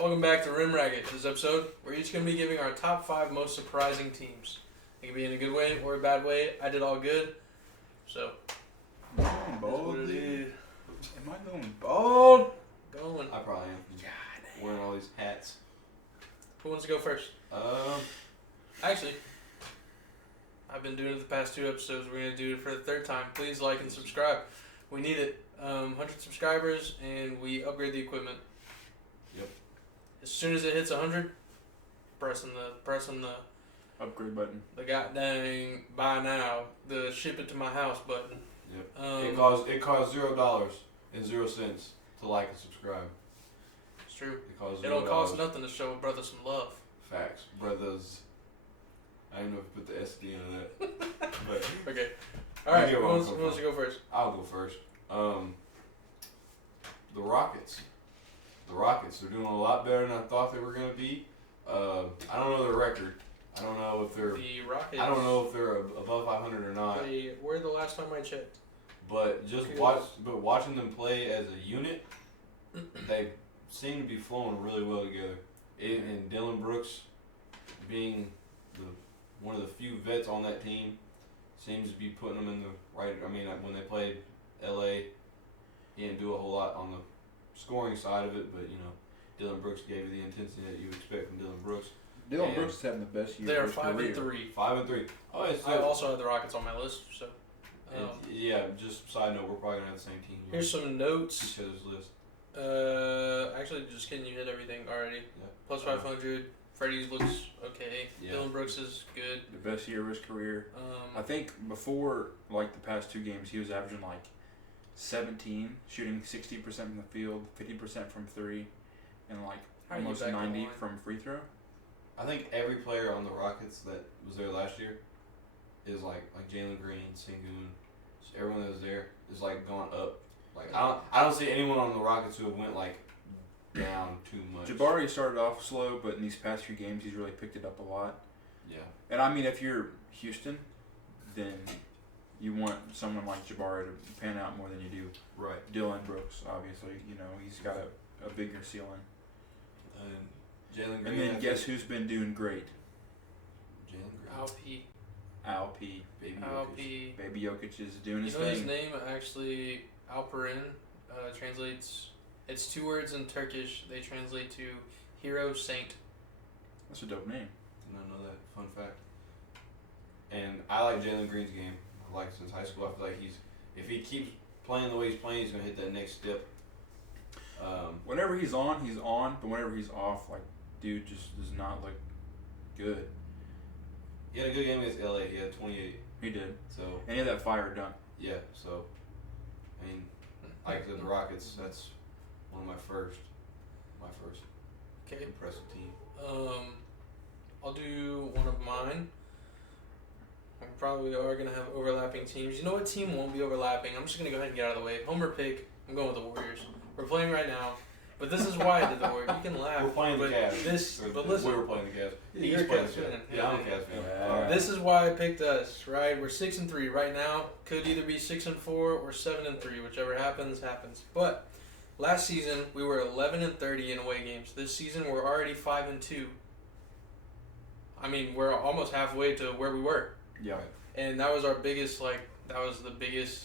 Welcome back to Rim Racket. This episode, we're each going to be giving our top 5 most surprising teams. It can be in a good way or a bad way. I did all good. So, I'm going bald, what it dude. is. Am I going bald? Going. I probably am. Wearing all these hats. Who wants to go first? Actually, I've been doing it the past 2 episodes. We're going to do it for the 3rd time. Please like and subscribe. We need it. 100 subscribers and we upgrade the equipment. Yep. As soon as it hits 100, pressing the Upgrade button. the goddamn buy now, the ship it to my house button. Yep. It costs $0 and 0 cents to like and subscribe. It's true. It It don't cost nothing to show a brother some love. Facts, brothers. I didn't know if you put the SD on that, but Okay. All right. You Who get where I'm wants coming to go first? I'll go first. The Rockets. The Rockets. They're doing a lot better than I thought they were gonna be. I don't know their record. I don't know if they're. The Rockets. I don't know if they're above 500 or not. They were the last time I checked. But watching them play as a unit, they seem to be flowing really well together. And Dylan Brooks, being one of the few vets on that team, seems to be putting them in the right. I mean, when they played LA, he didn't do a whole lot on the scoring side of it, but Dylan Brooks gave you the intensity that you expect from Dylan Brooks. Dylan Brooks is having the best year They are of his 5-3. career. 5-3. Oh, it's I also had the Rockets on my list. So yeah. Just side note, we're probably gonna have the same team. here's some notes. Each other's list. Actually, just kidding. You hit everything already. Yeah. Plus 500. Freddie's looks okay. Yeah. Dylan Brooks is good. The best year of his career. I think before, like, the past 2 games, he was averaging, like, 17, shooting 60% from the field, 50% from 3, and, like, How are you almost back on 90 line? from free throw. I think every player on the Rockets that was there last year is like Jalen Green, Sengun, everyone that was there is like gone up. Like I don't see anyone on the Rockets who have went like down too much. Jabari started off slow, but in these past few games, he's really picked it up a lot. Yeah. And I mean, if you're Houston, then you want someone like Jabari to pan out more than you do Right. Dylan Brooks. Obviously, he's got a bigger ceiling. And Jalen Green. And then guess who's been doing great? Jalen Green. Alp. Al P. Baby Alp. Jokic. Baby Jokic is doing his You know his thing. name actually Alperen translates. It's 2 words in Turkish. They translate to hero saint. That's a dope name. Did not know that. Fun fact. And I like Jalen Green's game. I like since high school. I feel like if he keeps playing the way he's playing, he's gonna hit that next step. Whenever he's on, he's on. But whenever he's off, like, dude just does not look good. He had a good game against LA. He had 28. He did. So And he had that fire dunk. yeah. So I mean, like the Rockets. That's one of my first Okay. impressive team. I'll do one of mine. We probably are gonna have overlapping teams. You know what team won't be overlapping? I'm just gonna go ahead and get out of the way. Homer pick. I'm going with the Warriors. We're playing right now, but this is why I did the Warriors. You can laugh. We're playing the but Cavs. But listen. We were playing the Cavs. You're He's a playing Cavs the Cavs. fan. Yeah, I'm a Cavs fan. Yeah. All right. This is why I picked us, right? We're 6-3 right now. Could either be 6-4 or 7-3, whichever happens. But last season we were 11-30 in away games. This season we're already 5-2. I mean, we're almost halfway to where we were, Yeah. and that was our biggest. That was the biggest.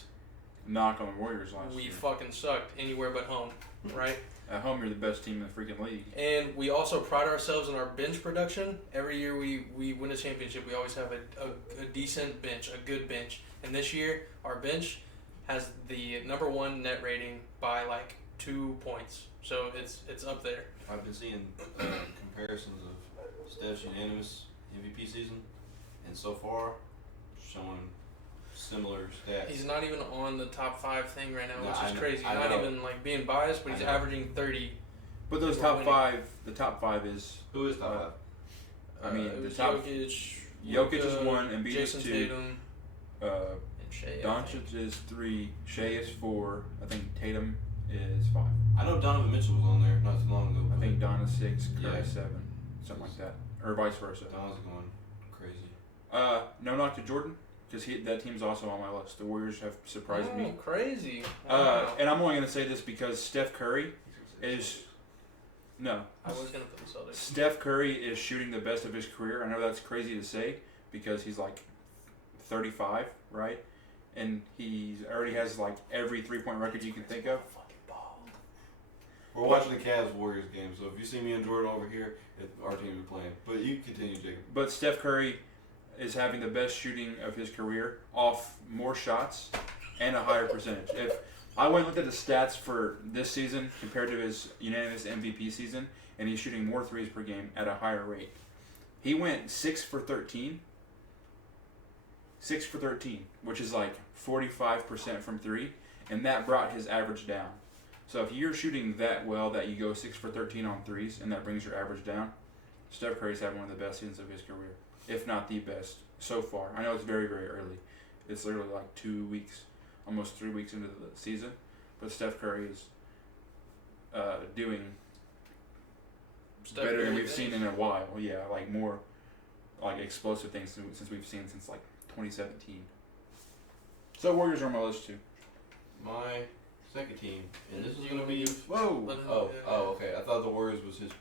Knock on the Warriors last We year. fucking sucked anywhere but home, right? At home, you're the best team in the freaking league. And we also pride ourselves in our bench production. Every year we win a championship, we always have a decent bench, a good bench. And this year, our bench has the number 1 net rating by like 2 points. So it's up there. I've been seeing comparisons of Steph's unanimous MVP season, and so far showing similar stats. He's not even on the top 5 thing right now, No, which I is know- crazy. I Not know. even like being biased, but he's I know. averaging 30. But those We're top winning. 5, the top 5 is, Who is top five? I mean, it the was top. Jokic Jokic is Luka, 1, Embiid is Jason 2, Tatum, uh, and Shea. I think. Doncic is 3, Shea is 4, I think Tatum is 5. I know Donovan Mitchell was on there not too long ago. I think Don is 6, Curry Yeah. 7, something like that. Or vice versa. Don's going crazy. No knock to Jordan, because that team's also on my list. The Warriors have surprised Oh, me. crazy. Wow. And I'm only going to say this because Steph Curry is No. I was gonna put the Celtics. Steph Curry is shooting the best of his career. I know that's crazy to say because he's like 35, right? And he already has like every 3-point record you can think of. We're watching the Cavs Warriors game, so if you see me and Jordan over here, our team is playing. But you continue, Jacob. But Steph Curry is having the best shooting of his career off more shots and a higher percentage. If I went and looked at the stats for this season compared to his unanimous MVP season, and he's shooting more threes per game at a higher rate. He went 6 for 13. 6 for 13, which is like 45% from three, and that brought his average down. So if you're shooting that well that you go 6 for 13 on threes, and that brings your average down, Steph Curry's having one of the best seasons of his career, if not the best so far. I know it's very, very early. It's literally like 2 weeks, almost 3 weeks into the season, but Steph Curry is doing better than we've seen in a while. Yeah, like more like explosive things since we've seen since like 2017. So Warriors are on my list too. My second team, and this is You gonna wanna be. give- Oh, okay. I thought the Warriors was his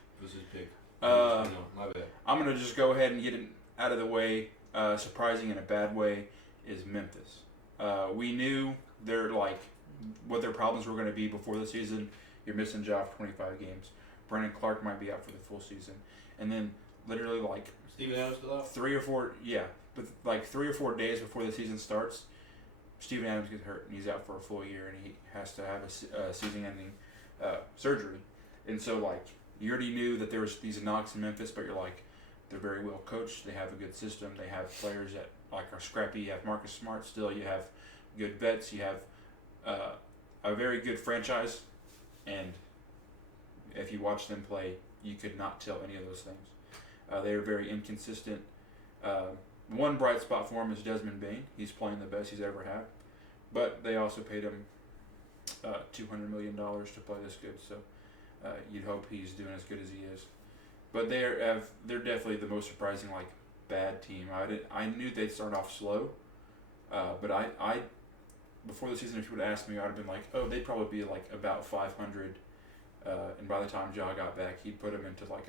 pick. Uh, No, my bad. I'm gonna just go ahead and get it out of the way. Surprising in a bad way is Memphis. We knew they're like what their problems were going to be before the season. You're missing Ja for 25 games. Brandon Clark might be out for the full season, and then literally like Steven Adams still out? 3 or 4, but like 3 or 4 days before the season starts, Steven Adams gets hurt and he's out for a full year, and he has to have a season-ending surgery. And so like you already knew that there was these knocks in Memphis, but you're like, they're very well coached. They have a good system. They have players that like are scrappy. You have Marcus Smart still. You have good vets. You have a very good franchise, and if you watch them play, you could not tell any of those things. They are very inconsistent. One bright spot for him is Desmond Bain. He's playing the best he's ever had, but they also paid him $200 million to play this good. So you'd hope he's doing as good as he is. But they're definitely the most surprising like bad team. I knew they'd start off slow, but I before the season, if you would have asked me, I'd have been like, oh, they'd probably be like about 500. And by the time Ja got back, he'd put them into like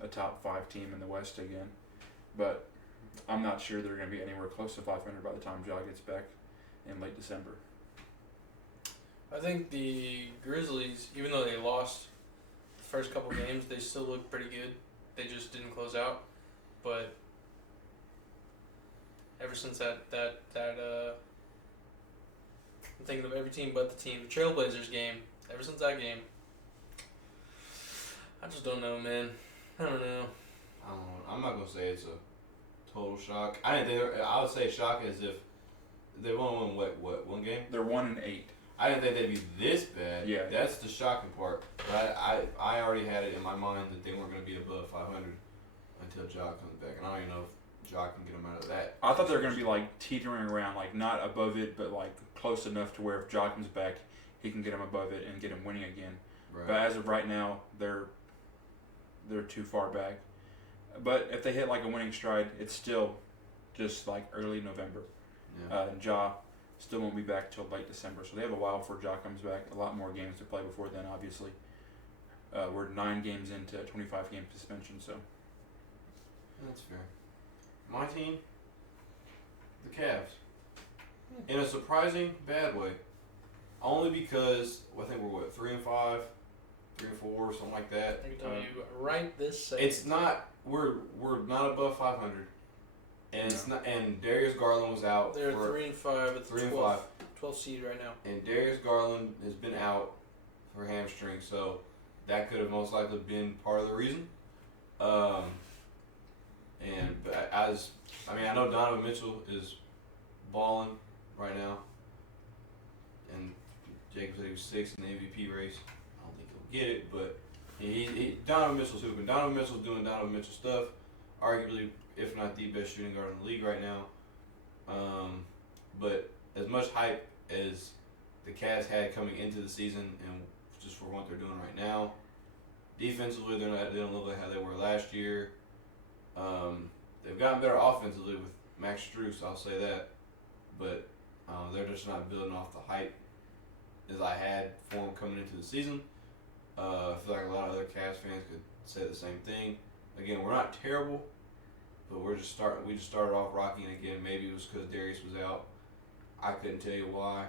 a top 5 team in the West again. But I'm not sure they're going to be anywhere close to 500 by the time Ja gets back in late December. I think the Grizzlies, even though they lost the first couple games, they still look pretty good. They just didn't close out. But ever since that I'm thinking of every team but the team. The Trailblazers game, ever since that game, I just don't know, man. I don't know. I'm not gonna say it's a total shock. I didn't think. I would say shock as if they won what 1 game. They're 1-8. I didn't think they'd be this bad. Yeah. That's the shocking part. But I already had it in my mind that they weren't gonna be above 500 until Ja comes back, and I don't even know if Ja can get them out of that. I thought they were going to be like teetering around, like not above it, but like close enough to where if Ja comes back, he can get them above it and get them winning again. Right. But as of right now, they're too far back. But if they hit like a winning stride, it's still just like early November. Yeah. And Ja still won't be back till late December, so they have a while before Ja comes back. A lot more games to play before then, obviously. We're 9 games into a 25-game suspension, so. That's fair. My team, the Cavs. In a surprising bad way. Only because I think we're 3-5, 3-4, something like that. I can tell you right this second. It's not. We're not above 500, and it's not. And Darius Garland was out. They're for 3-5 at the 3-5, 12th seed right now. and Darius Garland has been out for hamstring, so that could have most likely been part of the reason. But I know Donovan Mitchell is balling right now, and Jacob said he was 6th in the MVP race. I don't think he'll get it, but Donovan Mitchell's hooping. Donovan Mitchell's doing Donovan Mitchell stuff. Arguably, if not the best shooting guard in the league right now. But as much hype as the Cavs had coming into the season, and just for what they're doing right now, defensively they don't look like how they were last year. They've gotten better offensively with Max Strus, I'll say that, but they're just not building off the hype as I had for them coming into the season. I feel like a lot of other Cavs fans could say the same thing. Again, we're not terrible, but we just started off rocking again. Maybe it was because Darius was out. I couldn't tell you why,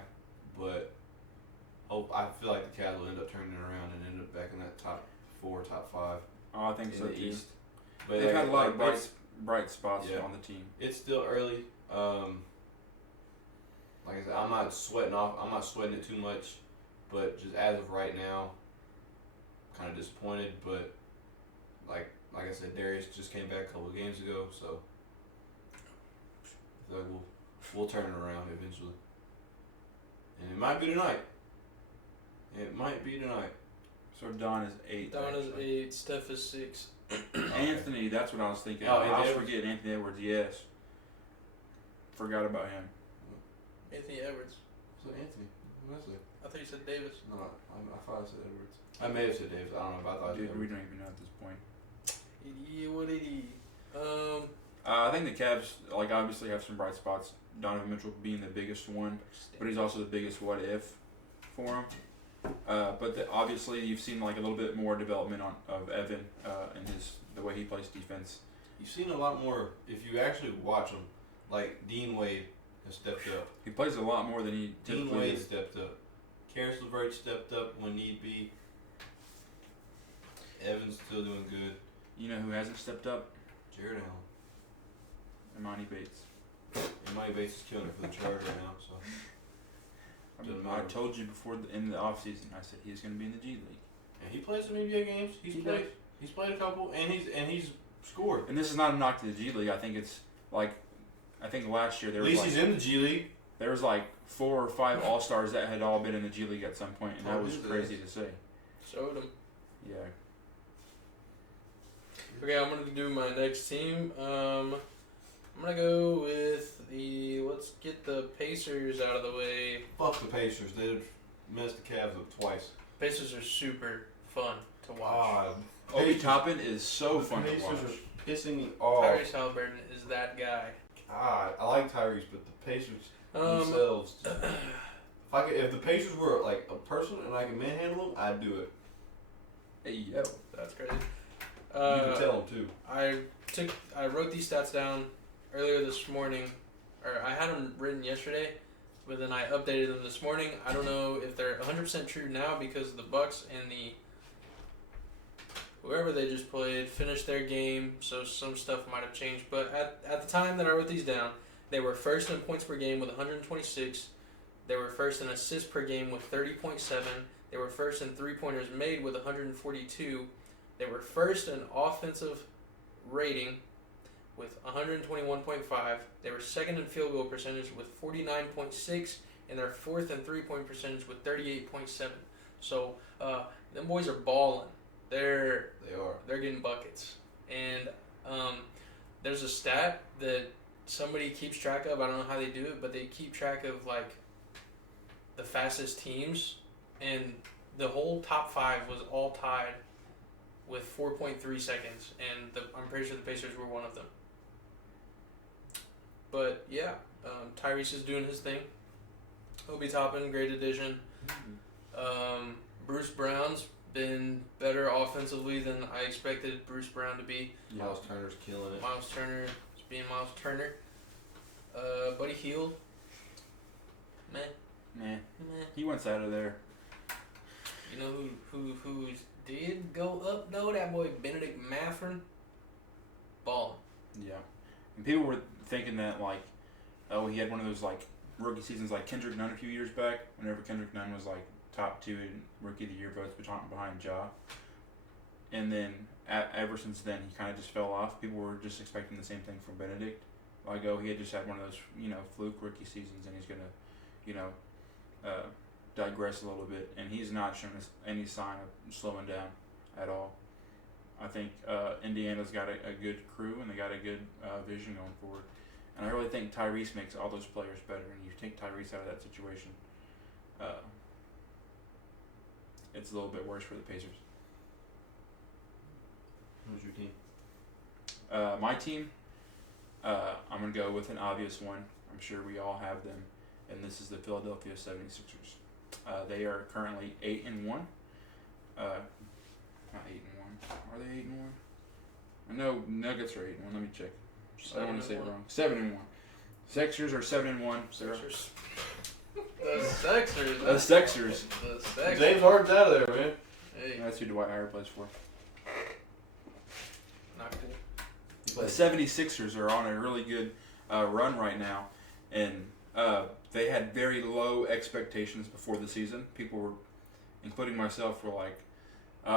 but I feel like the Cavs will end up turning it around and end up back in that top 4, top 5 Oh, I think in so the too. East. But They've had a lot of it's- bright spots Yeah. on the team. It's still early. Like I said, I'm not sweating it too much, but just as of right now, kind of disappointed. But like I said, Darius just came back a couple of games ago, so I feel like we'll turn it around eventually. And it might be tonight. So Don is 8. Don is actually. 8. Steph is 6. Anthony, that's what I was thinking. Oh, I was Anthony forgetting Anthony Edwards. Yes, forgot about him. Anthony Edwards. So Anthony, who was it? I thought you said Davis. No, I thought I said Edwards. I may have said Davis. I don't know, but I thought I said Dude, we Edwards. don't even know at this point. What did he? I think the Cavs, like, obviously have some bright spots. Donovan Mitchell being the biggest one, but he's also the biggest what if for him. Obviously, you've seen like a little bit more development of Evan and the way he plays defense. You've seen a lot more if you actually watch him. Like Dean Wade has stepped up. He plays a lot more than he Dean typically Wade does. stepped up. Karis LeVert stepped up when need be. Evan's still doing good. You know who hasn't stepped up? Jared Allen. Imani Bates. And Money Bates is killing it for the Chargers right now. So Doesn't I matter. told you before in the offseason, I said he's going to be in the G League. and he plays some NBA games. He's played a couple, and he's scored. And this is not a knock to the G League. I think it's like, I think last year there At was least like, he's in the G League. there was like 4 or 5 All Stars that had all been in the G League at some point, and that Oh, was is it? crazy to say. Showed him. Yeah. Okay, I'm gonna do my next team. I'm gonna go with let's get the Pacers out of the way. Fuck the Pacers. They messed the Cavs up twice. Pacers are super fun to watch. God. Obi Pacers- Toppin is so the fun to Pacers watch. are pissing me off. Tyrese Halliburton is that guy. God, I like Tyrese, but the Pacers Um, themselves. If the Pacers were like a person and I could manhandle them, I'd do it. Hey, yo. That's crazy. You can tell them too. I wrote these stats down earlier this morning, or I had them written yesterday, but then I updated them this morning. I don't know if they're 100% true now because the Bucks and whoever they just played finished their game, so some stuff might have changed. But at the time that I wrote these down, they were first in points per game with 126. They were first in assists per game with 30.7. They were first in three-pointers made with 142. They were first in offensive rating with 121.5. They were second in field goal percentage with 49.6, and they're fourth in three-point percentage with 38.7. So them boys are balling. They are. They're getting buckets. And there's a stat that somebody keeps track of. I don't know how they do it, but they keep track of like the fastest teams, and the whole top 5 was all tied with 4.3 seconds, and I'm pretty sure the Pacers were one of them. But yeah, Tyrese is doing his thing. Obi Toppin, great addition. Bruce Brown's been better offensively than I expected Bruce Brown to be. Yeah. Miles Turner's killing it. Miles Turner is being Miles Turner. Buddy Hield. Meh. Nah. He wants out of there. You know who did go up though? That boy Benedict Mathurin. Ballin'. Yeah. And people were thinking that, like, oh, he had one of those, like, rookie seasons like Kendrick Nunn a few years back, whenever Kendrick Nunn was, like, top 2 in Rookie of the Year votes behind Ja. And then, ever since then, he kind of just fell off. People were just expecting the same thing from Benedict. Like, oh, he had just had one of those, fluke rookie seasons, and he's going to, digress a little bit. And he's not shown us any sign of slowing down at all. I think Indiana's got a good crew, and they got a good vision going forward. And I really think Tyrese makes all those players better. And you take Tyrese out of that situation, it's a little bit worse for the Pacers. Who's your team? My team, I'm going to go with an obvious one. I'm sure we all have them. And this is the Philadelphia 76ers. They are currently 8-1. not 8-1. Are they 8-1? I know Nuggets are 8-1. Let me check. I don't want to say it wrong. 7-1. Sixers are 7-1. Sixers. The Sixers. The Sixers. The Sixers. James Harden's out of there, man. Hey, That's who Dwight Howard plays for. not cool. The 76ers are on a really good run right now, and they had very low expectations before the season. People were, including myself, were like,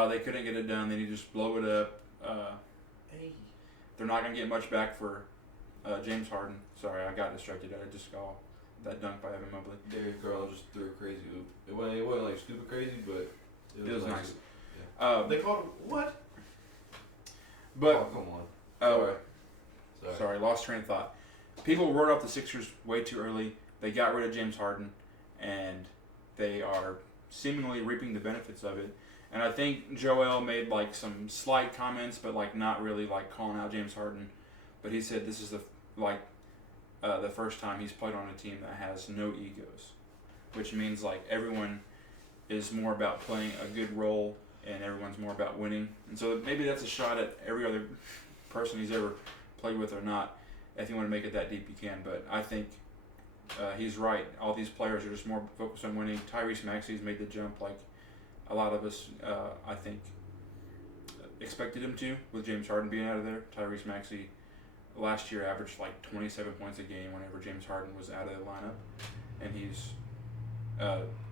they couldn't get it done. They need to just blow it up. Hey. They're not going to get much back for James Harden. Sorry, I got distracted. I just saw that dunk by Evan Mobley. Darius Garland just threw a crazy hoop. It wasn't like stupid crazy, but It was nice. They called him what? But Oh, come on. Sorry, lost train of thought. People wrote off the Sixers way too early. They got rid of James Harden, and they are seemingly reaping the benefits of it. And I think Joel made like some slight comments, but like not really like calling out James Harden. But he said this is the first time he's played on a team that has no egos, which means like everyone is more about playing a good role and everyone's more about winning. And so maybe that's a shot at every other person he's ever played with or not. If you want to make it that deep, you can. But I think he's right. All these players are just more focused on winning. Tyrese Maxey's made the jump like a lot of us, I think, expected him to with James Harden being out of there. Tyrese Maxey last year averaged like 27 points a game whenever James Harden was out of the lineup. And he's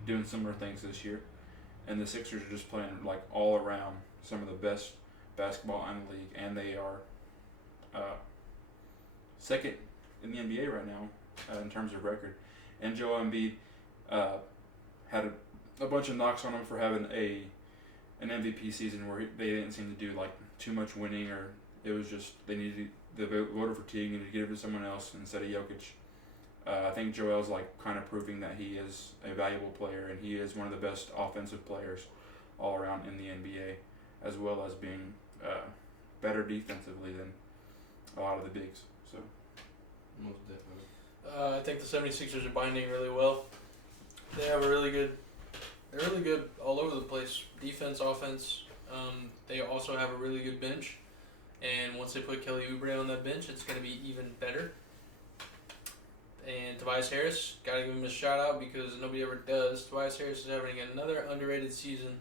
doing similar things this year. And the Sixers are just playing like all around some of the best basketball in the league. And they are second in the NBA right now in terms of record. And Joel Embiid had a bunch of knocks on him for having an MVP season where they didn't seem to do like too much winning, or it was just they needed the voter fatigue, needed to give it to someone else instead of Jokic. I think Joel's like kind of proving that he is a valuable player, and he is one of the best offensive players all around in the NBA, as well as being better defensively than a lot of the bigs. So Most definitely. I think the 76ers are binding really well. They have they're really good all over the place. Defense, offense. They also have a really good bench. And once they put Kelly Oubre on that bench, it's going to be even better. And Tobias Harris, got to give him a shout out because nobody ever does. Tobias Harris is having another underrated season.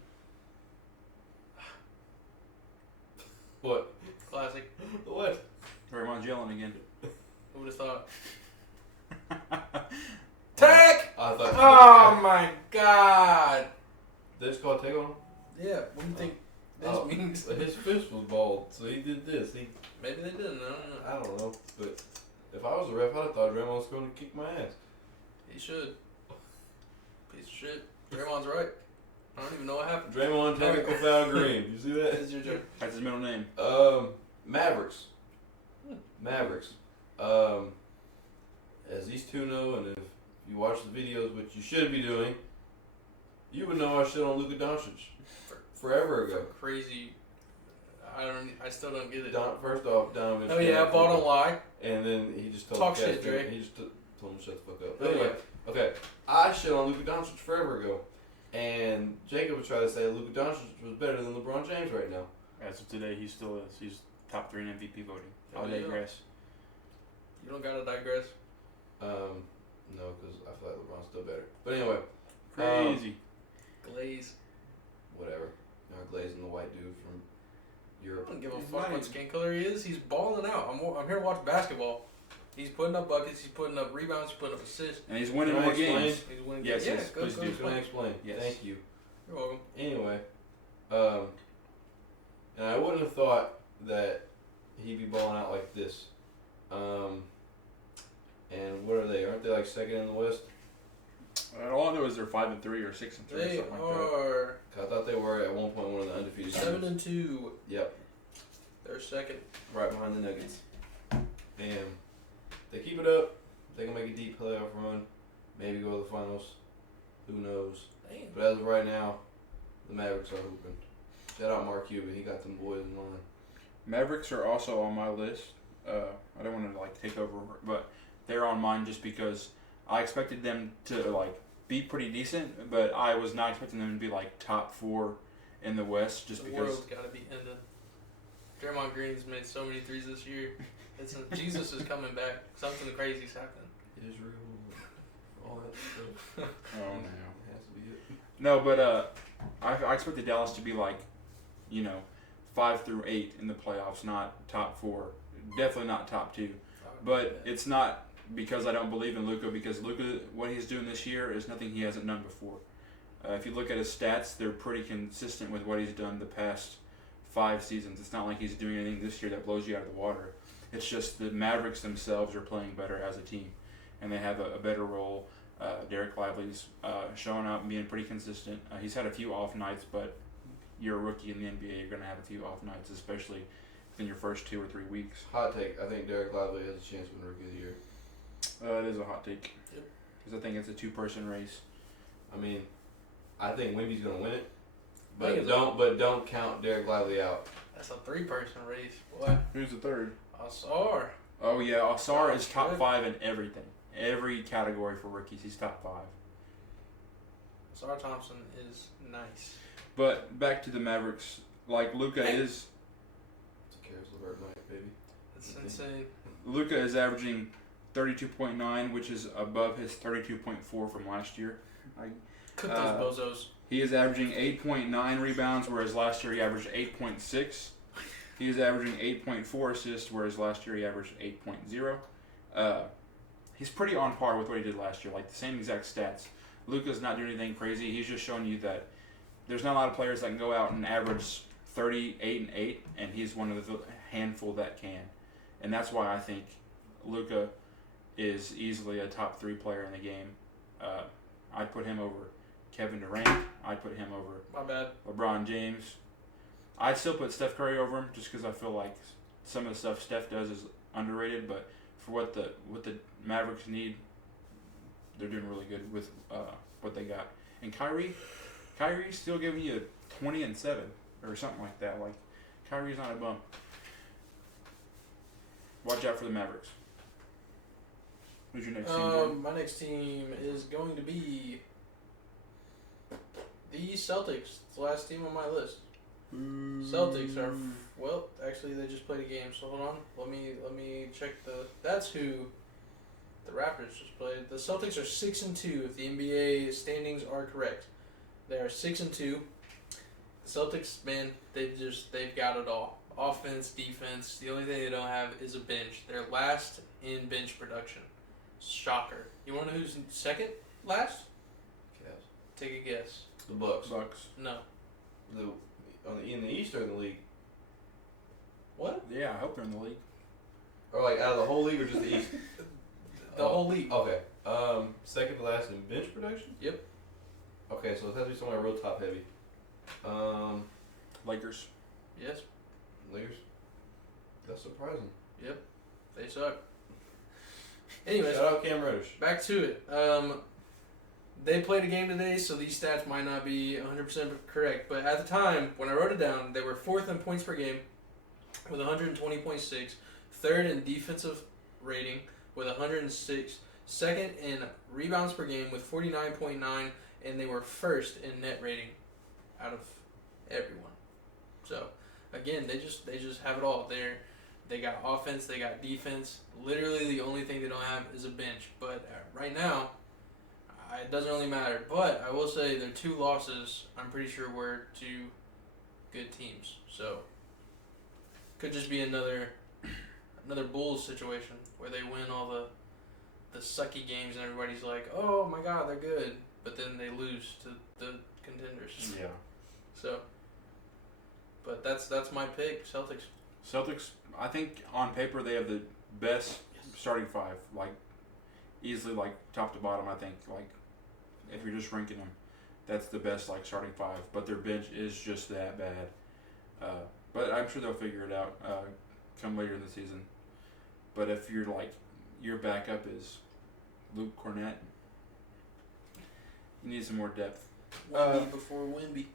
What? Classic. What? Draymond's yelling again. Who would have thought? Tech! I thought. Oh my god! They just called take on him? Yeah, what do you think this Oh, means? His fist was bald, so he did this. Maybe they didn't, I don't know. I don't know, but if I was a ref, I'd have thought Draymond was going to kick my ass. He should. Piece of shit. Draymond's right. I don't even know what happened. Draymond technical foul green. You see that? It's your turn. That's his middle name. Mavericks. Mavericks. As these two know, and if you watch the videos, which you should be doing, you would know I shit on Luka Doncic forever ago. Crazy. I still don't get it. First off, Donovan. Oh yeah, ball don't lie. And then he just told Talk the shit, Dre. He just told him to shut the fuck up. Oh, But anyway, okay, I shit on Luka Doncic forever ago, and Jacob would try to say Luka Doncic was better than LeBron James right now. As of today, he still is. He's top 3 in MVP voting. Oh, I'll yeah. digress. You don't gotta digress. No, because I feel like LeBron's still better. But anyway, Crazy. Glaze. whatever. You know, glazing the white dude from I Europe. don't give a He's fuck not what even- skin color he is. He's balling out. I'm here to watch basketball. He's putting up buckets. He's putting up rebounds. He's putting up assists. And he's winning Can I more explain? games. He's winning Yes, games. yes, Yeah, please go do. Can I explain? Yes. Thank you. You're welcome. Anyway, and I wouldn't have thought that he'd be balling out like this. And what are they? Aren't they like second in the West? All I know is they're 5-3 or 6-3 or They something like that. are 'Cause I thought they were at one point one of the undefeated teams. 7-2. Yep, They're second. right behind the Nuggets. And they keep it up. They can make a deep playoff run. Maybe go to the finals. Who knows? Damn. But as of right now, the Mavericks are hooping. Shout out Mark Cuban. He got them boys in line. Mavericks are also on my list. I don't want to like take over, but they're on mine just because I expected them to like be pretty decent, but I was not expecting them to be like top 4 in the West just The because. world's got to be ended. Draymond Green's made so many threes this year. Jesus is coming back. Something crazy's happening. Israel, all that stuff. Oh no. Has to be it. No, but I expected Dallas to be like, 5 through 8 in the playoffs, not top 4. Definitely not top 2. But it's not because I don't believe in Luka, because Luka, what he's doing this year is nothing he hasn't done before. If you look at his stats, they're pretty consistent with what he's done the past 5 seasons. It's not like he's doing anything this year that blows you out of the water. It's just the Mavericks themselves are playing better as a team, and they have a better role. Derek Lively's showing up and being pretty consistent. He's had a few off nights, but you're a rookie in the NBA. You're going to have a few off nights, especially within your first 2 or 3 weeks. Hot take. I think Derek Lively has a chance to win Rookie of the Year. It is a hot take. Yep. Because I think it's a 2-person race. I mean, I think Wemby's gonna win it, I think but don't count Derek Lively out. That's a 3-person race, boy. Who's the third? Asar. Oh, yeah. Asar is top Good. 5 in everything. Every category for rookies, he's top 5. Asar Thompson is nice. But back to the Mavericks. Like, Luka Hey. is... It's a Karis LeVert night, baby. That's insane. Luka is averaging 32.9, which is above his 32.4 from last year. Cook those bozos. He is averaging 8.9 rebounds, whereas last year he averaged 8.6. He is averaging 8.4 assists, whereas last year he averaged 8.0. He's pretty on par with what he did last year, like the same exact stats. Luka's not doing anything crazy. He's just showing you that there's not a lot of players that can go out and average 38 and 8, and he's one of the handful that can. And that's why I think Luka is easily a top 3 player in the game. I'd put him over Kevin Durant. I'd put him over My bad. LeBron James. I'd still put Steph Curry over him just because I feel like some of the stuff Steph does is underrated. But for what the Mavericks need, they're doing really good with what they got. And Kyrie's still giving you 20 and 7 or something like that. Like, Kyrie's not a bum. Watch out for the Mavericks. Who's your next team? Jordan? My next team is going to be the Celtics. It's the last team on my list. Celtics are actually they just played a game. So hold on, let me check that's who the Raptors just played. The Celtics are 6-2 if the NBA standings are correct. They are 6-2. The Celtics, man, they've got it all. Offense, defense. The only thing they don't have is a bench. They're last in bench production. Shocker. You want to know who's second last? Cavs. Take a guess. The Bucks. No. In the East or in the league? What? Yeah, I hope they're in the league. Or like out of the whole league or just the East? The whole league. Okay. Second to last in bench production? Yep. Okay, so it has to be somewhere real top heavy. Lakers. Yes. Lakers. That's surprising. Yep. They suck. Anyways, Shout out Cam Reddish. back to it. They played a game today, so these stats might not be 100% correct. But at the time, when I wrote it down, they were 4th in points per game with 120.6, 3rd in defensive rating with 106, 2nd in rebounds per game with 49.9, and they were 1st in net rating out of everyone. So, again, they just have it all. They got offense, they got defense. Literally, the only thing they don't have is a bench. But right now, it doesn't really matter. But I will say their 2 losses, I'm pretty sure, were to good teams. So could just be another Bulls situation where they win all the sucky games and everybody's like, oh my God, they're good, but then they lose to the contenders. Yeah. So, but that's my pick, Celtics. Celtics, I think on paper they have the best starting 5, like easily like top to bottom. I think like if you're just ranking them, that's the best like starting 5. But their bench is just that bad. But I'm sure they'll figure it out come later in the season. But if you're like your backup is Luke Cornett, you need some more depth. Wemby before Wemby.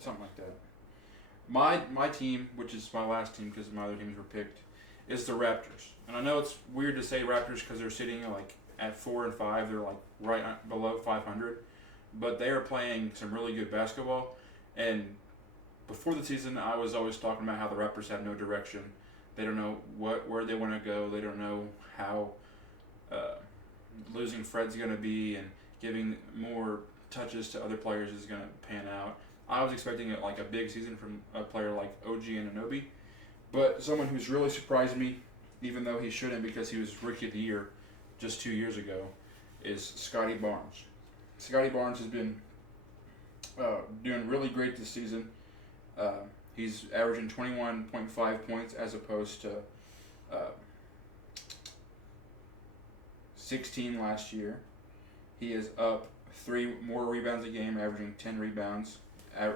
Something like that. My team, which is my last team because my other teams were picked, is the Raptors. And I know it's weird to say Raptors because they're sitting like at 4 and 5. They're like right below 500, but they are playing some really good basketball. And before the season, I was always talking about how the Raptors have no direction. They don't know where they want to go. They don't know how losing Fred's going to be, and giving more touches to other players is going to pan out. I was expecting a big season from a player like OG Anunoby, but someone who's really surprised me, even though he shouldn't because he was Rookie of the Year just 2 years ago, is Scotty Barnes. Scotty Barnes has been doing really great this season. He's averaging 21.5 points as opposed to 16 last year. He is up 3 more rebounds a game, averaging 10 rebounds.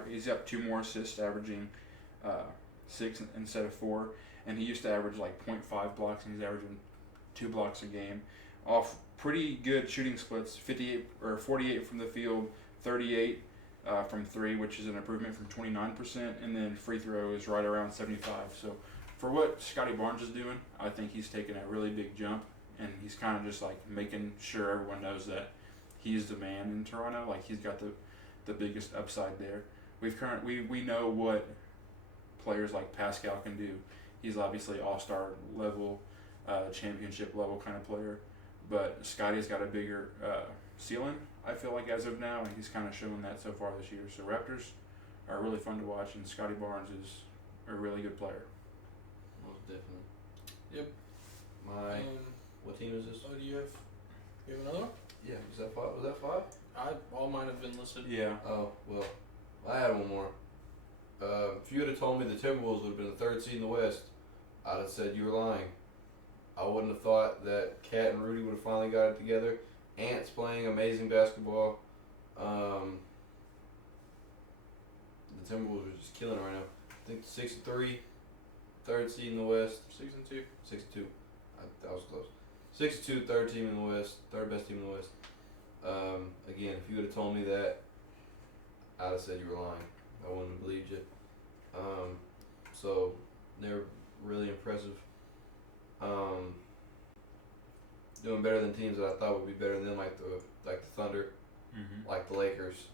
He's up 2 more assists, averaging 6 instead of 4. And he used to average 0.5 blocks, and he's averaging 2 blocks a game. Off pretty good shooting splits, 48 from the field, 38 from 3, which is an improvement from 29%, and then free throw is right around 75. So for what Scotty Barnes is doing, I think he's taken a really big jump, and he's kind of just making sure everyone knows that he's the man in Toronto. He's got the biggest upside there. We know what players like Pascal can do. He's obviously all-star level, championship level kind of player, but Scotty's got a bigger ceiling, I feel like, as of now, and he's kind of shown that so far this year. So Raptors are really fun to watch, and Scotty Barnes is a really good player. Most definitely. Yep. What team is this? Oh, do you have another one? Yeah, was that 5? Was that 5? All mine have been listed. Yeah. Oh, well, I had one more. If you would have told me the Timberwolves would have been the 3rd seed in the West, I'd have said you were lying. I wouldn't have thought that Cat and Rudy would have finally got it together. Ant's playing amazing basketball. The Timberwolves are just killing it right now. I think 6-3, 3rd seed in the West. 6-2. 6-2. That was close. 6-2, 3rd team in the West, 3rd best team in the West. Again, if you would have told me that, I'd have said you were lying. I wouldn't have believed you. So they're really impressive. Doing better than teams that I thought would be better than them, like the Thunder, like the Lakers,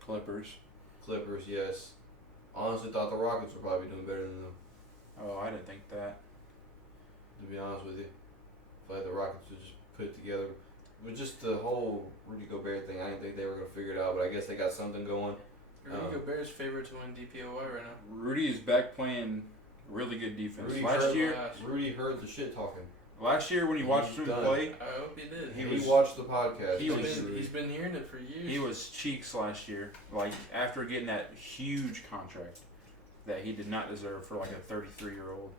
Clippers. Yes, honestly thought the Rockets were probably doing better than them. Oh, I didn't think that. To be honest with you, I feel like the Rockets would just put it together. But just the whole Rudy Gobert thing, I didn't think they were gonna figure it out. But I guess they got something going. Rudy Gobert's favorite to win DPOY right now. Rudy is back playing really good defense. Rudy heard the shit talking. Last year when you watched him play, I hope he did. He watched the podcast. He's been hearing it for years. he was cheeks last year. After getting that huge contract that he did not deserve for a 33-year-old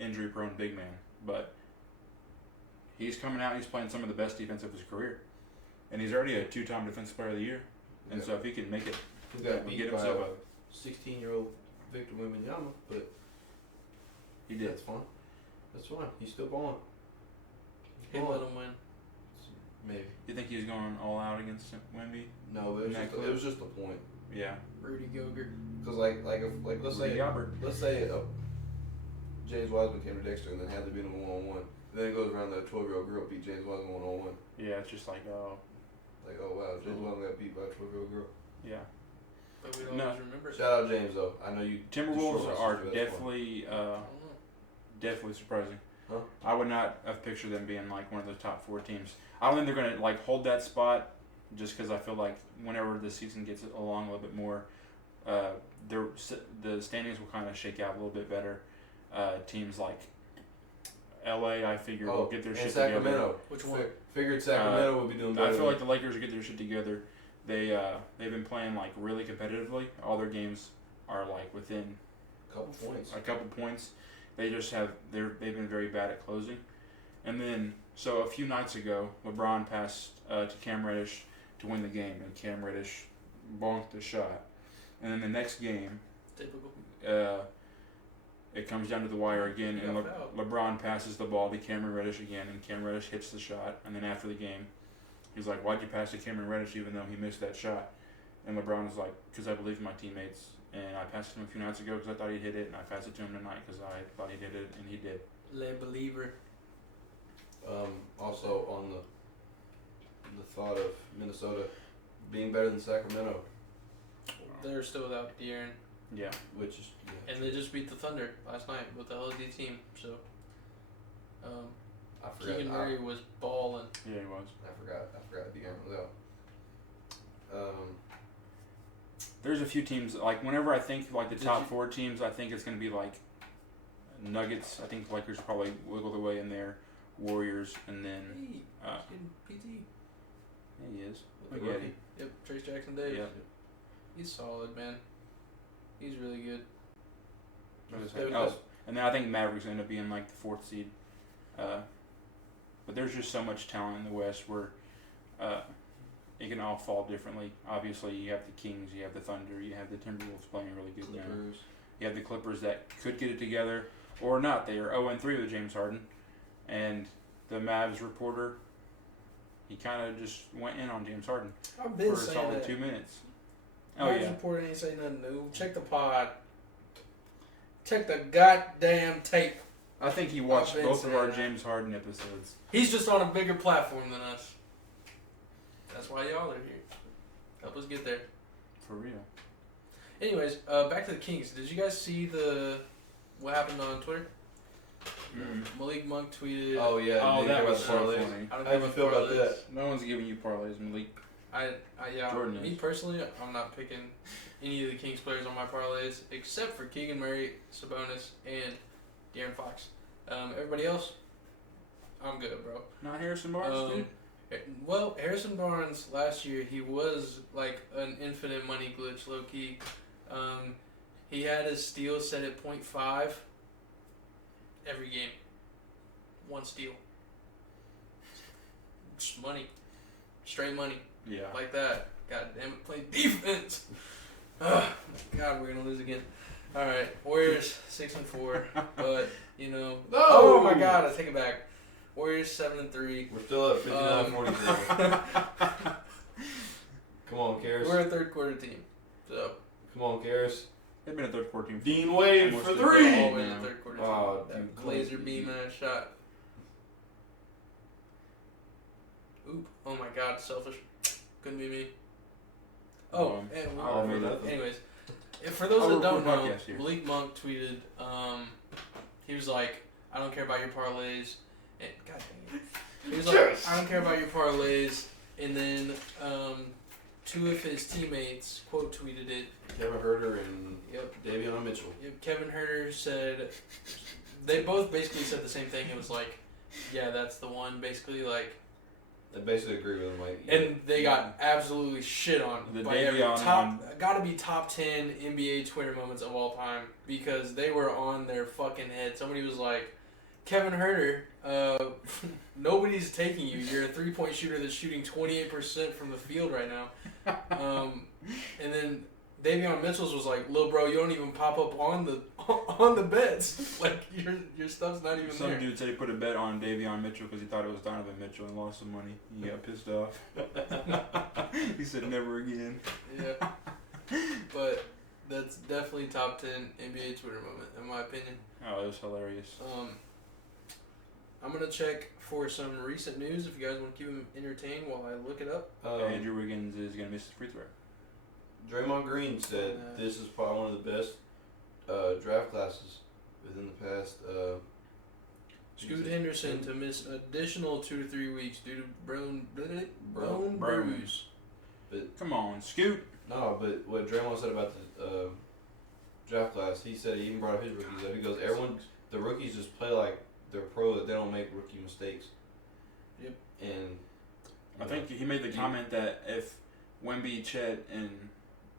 injury-prone big man, but he's coming out and he's playing some of the best defense of his career, and he's already a 2-time Defensive Player of the Year. And so if he can make it, he got beat get by himself a 16-year-old Victor Wembanyama, but he did. That's fine. He's still balling. He let him win. Maybe. You think he's going all out against Wemby? No, it was just a point. Yeah. Rudy Gobert. Because let's say James Wiseman came to Dexter and then had to beat him 1-on-1. Then it goes around that 12-year-old girl beat James Wiseman 1-on-1. Yeah, it's just oh wow, James Wiseman got beat by a 12-year-old girl. Yeah. But we don't always remember. Shout out James though. I know you. Timberwolves are definitely surprising. Huh? I would not have pictured them being one of the top 4 teams. I don't think they're gonna hold that spot, just because I feel like whenever the season gets along a little bit more, the standings will kind of shake out a little bit better. Teams like LA, I figure, will get their shit Sacramento. together. Which one? Figured Sacramento would be doing better. I feel like the Lakers will get their shit together. They've been playing really competitively. All their games are within a couple points. They just they've been very bad at closing. And then a few nights ago, LeBron passed to Cam Reddish to win the game, and Cam Reddish bonked the shot. And then the next game, typical. It comes down to the wire again, and LeBron passes the ball to Cameron Reddish again, and Cameron Reddish hits the shot. And then after the game, he's like, "Why'd you pass to Cameron Reddish even though he missed that shot?" And LeBron was like, "Because I believe in my teammates, and I passed it to him a few nights ago because I thought he'd hit it, and I passed it to him tonight because I thought he'd hit it, and he did." Le believer. Also on the thought of Minnesota being better than Sacramento, they're still without De'Aaron. Yeah. which is And they just beat the Thunder last night with the LSD team. So, I forgot. Keegan Murray was balling. Yeah, he was. I forgot De'Aaron was out. There's a few teams, like, whenever I think, like, the Did top you- 4 teams, I think it's going to be, like, Nuggets. I think Lakers probably wiggle their way in there. Warriors, and then, Hey, uh, he's getting PT. yeah, he is. The Look at rookie. him. Yep, Trace Jackson Davis. Yeah. He's solid, man. He's really good. What is Yeah, that? Oh, and then I think Mavericks end up being, like, the 4th seed. But there's just so much talent in the West where it can all fall differently. Obviously, you have the Kings, you have the Thunder, you have the Timberwolves playing really good now. Clippers. You have the Clippers that could get it together or not. They are 0-3 with James Harden. And the Mavs reporter, he kind of just went in on James Harden I've for been a saying solid that. 2 minutes. Oh, Mavs yeah. reporter ain't say nothing new. Check the pod. Check the goddamn tape. I think he watched I've been both of our saying that. James Harden episodes. He's just on a bigger platform than us. That's why y'all are here. Help us get there. For real. Anyways, back to the Kings. Did you guys see what happened on Twitter? Malik Monk tweeted. Oh yeah. Oh, they that gave was us so parlays. funny. I don't How'd know you feel about parlays. that? No one's giving you parlays, Malik. Yeah. Jordan Me is. personally, I'm not picking any of the Kings players on my parlays except for Keegan Murray, Sabonis, and De'Aaron Fox. Everybody else, I'm good, bro. Not Harrison Barnes, dude. Well, Harrison Barnes last year he was like an infinite money glitch, low key. He had his steal set at 0.5 every game. One steal. Just money, straight money. Yeah. Like that. God damn it, play defense. God, we're gonna lose again. All right, Warriors 6-4, but you know. No! Oh my God, I take it back. Warriors 7-3. We're still at 59-43. Come on, Karis. We're a third quarter team, so Come on, Karis. They've been a third quarter team. Dean Wade Almost for a we're three. always a third quarter team. Oh, That dude, laser come beam on. and a shot. Oop! Oh my God, selfish. Couldn't be me. Oh, and I'll admit that. anyways, for those I'll that don't record know, podcast here. Malik Monk tweeted, he was like, I don't care about your parlays. And, God dang it. He was like, Yes. I don't care about your parlays. And then two of his teammates quote tweeted it. Kevin Herter and Yep. Davion Mitchell. Yep. Kevin Herter said, they both basically said the same thing. It was like, yeah, that's the one. Basically, like, I basically agree with him. Like, and they got absolutely shit on The by every Davion got to be top 10 NBA Twitter moments of all time because they were on their fucking head. Somebody was like, Kevin Herter, nobody's taking you. You're a 3-point shooter that's shooting 28% from the field right now. And then Davion Mitchell's was like, "Lil bro, you don't even pop up on the bets. Like your stuff's not even Some there." dude said he put a bet on Davion Mitchell because he thought it was Donovan Mitchell and lost some money. He got pissed off. He said never again. Yeah. But that's definitely top 10 NBA Twitter moment, in my opinion. Oh, it was hilarious. I'm going to check for some recent news if you guys want to keep them entertained while I look it up. Andrew Wiggins is going to miss his free throw. Draymond Green said this is probably one of the best draft classes within the past. Scoot Henderson to miss additional 2 to 3 weeks due to bone Bone. bruise. Come on, Scoot. No, but what Draymond said about the draft class, he said he even brought up his rookies up. He goes, the rookies just play like they're pro, that they don't make rookie mistakes. Yep. And I think he made the comment that if Wemby, Chet, and